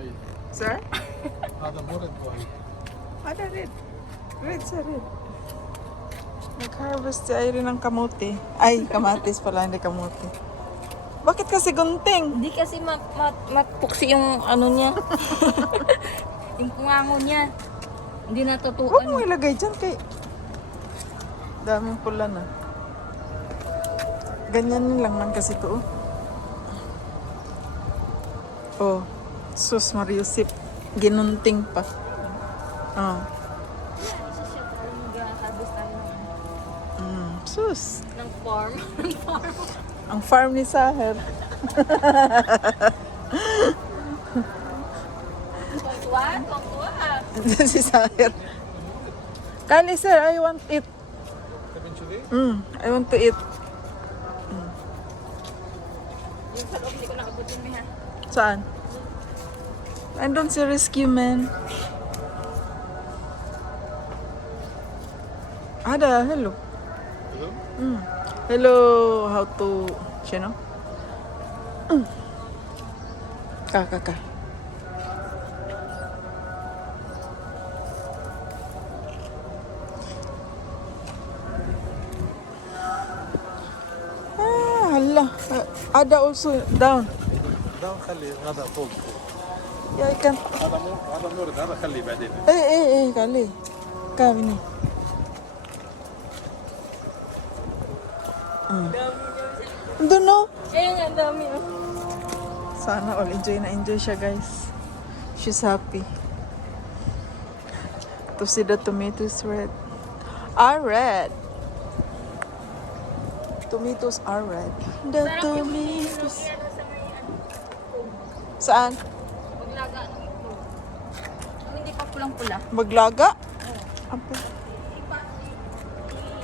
وايد. Sir? هذا مو رد وايد. Ada red. Red sa red. Nag-harvest si Irene ng kamote. Ay, kamatis pala, hindi kamote. Bakit kasi gunting? Hindi kasi matpuksi yung ano niya. Yung pungango niya. Hindi Huwag natutuan. mo ilagay dyan kay... Daming pula na. Ganyan lang man kasi to. Oh. Sus Mariusip. Ginunting pa. Oh. Mag-harvest tayo Sus. ng farm. Ang farm ni Saher. Tungtuwa, tungtuwa. Si Saher. Kali sir, I want it. تبين كذي؟ I want to eat. Yung sa loob, hindi ko nakabutin mo ha. Saan? Andun si Rescue Man. Ada, hello. Hello? Hello, how to, you know? Ka. Hala. Ada also down. لا خلي هذا فوق. Yeah, I can. هذا مو رد، هذا خليه بعدين. Kali. Kami ni. Doon no? Ayun nga, dami. Sana all enjoy siya guys. She's happy. To see the tomatoes red. Are red. Tomatoes are red. The tomatoes. Saan? Maglaga ng itlog. Ang hindi pa pulang-pula. Maglaga? Apa?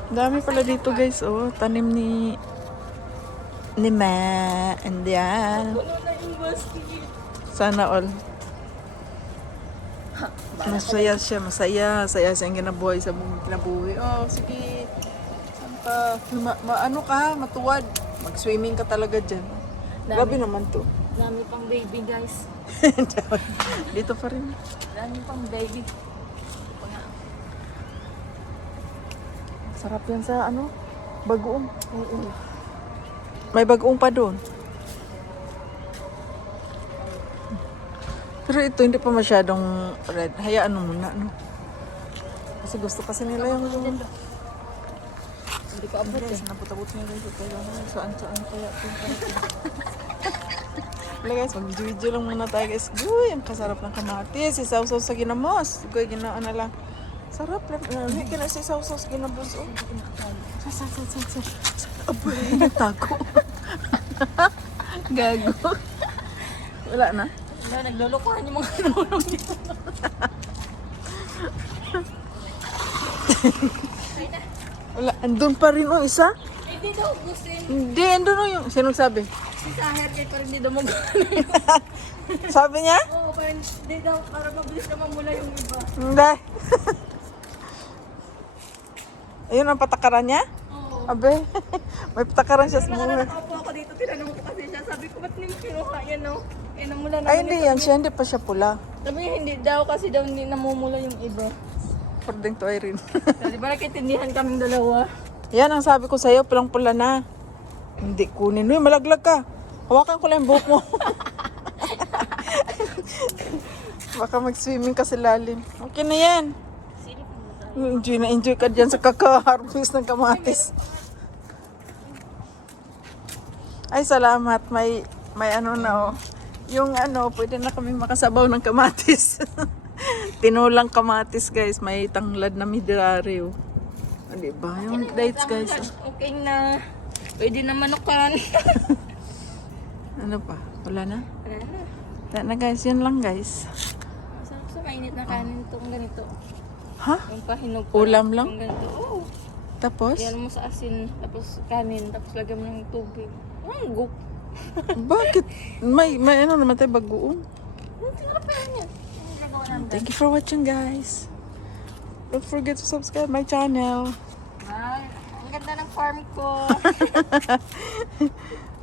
Dami pala dito guys. Oh, tanim ni Ma. And yan. Puno na yung basket. Sana all. Masaya siya, masaya. Saya siya ang ginabuhay sa buong kinabuhi. Oh, sige. Santa. Ano ka, matuwad. Mag-swimming ka talaga dyan. Grabe naman to. Dami pang baby, guys. Dito pa rin. Dami pang baby. Sarap yan sa ano? Bagoong. May bagoong pa doon. Pero ito hindi pa masyadong red. Hayaan mo muna, no? Kasi gusto kasi nila yung... Hindi ko abot Guys, eh. naputabot nila ito. Saan kaya ito? Wala guys, mag-video lang muna tayo guys. Uy, ang kasarap ng kamatis. Isaw-saw sa ginamos. Uy, ginaan na lang. Sarap lang. Hindi ka na isaw-saw sa ginamos. Oh. Sa. Abay, nagtago. Gago. Wala na. Wala, naglulukuhan yung mga nulong dito. Wala. Andun pa rin oh, isa. Hindi daw, gusin. Hindi, andun oh yung... Sinong sabi? Si Saher, kahit parang hindi daw mag-ano. Sabi niya? Oo, parang hindi daw, para mabilis na mamula yung iba. Hindi. Ayun ang patakaran niya? Oo. Abe, may patakaran siya sa Wala muna. na nakaupo ako dito, tinanong ko kasi siya. Sabi ko, ba't hindi mo kinuha yan, no? Eh, namula naman Ay, hindi yan siya. Hindi pa siya pula. Sabi niya, hindi daw kasi daw hindi namumula yung iba. Parding to Irene. So, di ba nagkitindihan kaming dalawa? Yan ang sabi ko sa'yo, pulang-pula na. Hindi kunin. Uy, malaglag ka. Hawakan ko lang yung buhok mo. Baka mag-swimming ka sa lalim. Okay na yan. Silip mo tayo. Enjoy na enjoy ka dyan sa kaka-harvest ng kamatis. Ay, salamat. May ano na oh. Yung ano, pwede na kami makasabaw ng kamatis. Tinulang kamatis guys. May tanglad na midrare oh. Ah, diba? Yung dates guys. Oh. Okay na. Pwede na manukan. Ano pa? Wala na? Wala na. Wala na guys. Yun lang guys. Masarap sa mainit na kanin itong ganito. Ha? Yung pahinog. Ulam lang? Yung ganito. Oo. Tapos? Yan mo sa asin, tapos kanin, tapos lagyan mo ng tubig. Ang guk. Bakit? May ano naman tayo bagoong. Ang sarap yan yan. Ang ginagawa namin. Thank you for watching guys. Don't forget to subscribe my channel. Ay, ang ganda ng farm ko.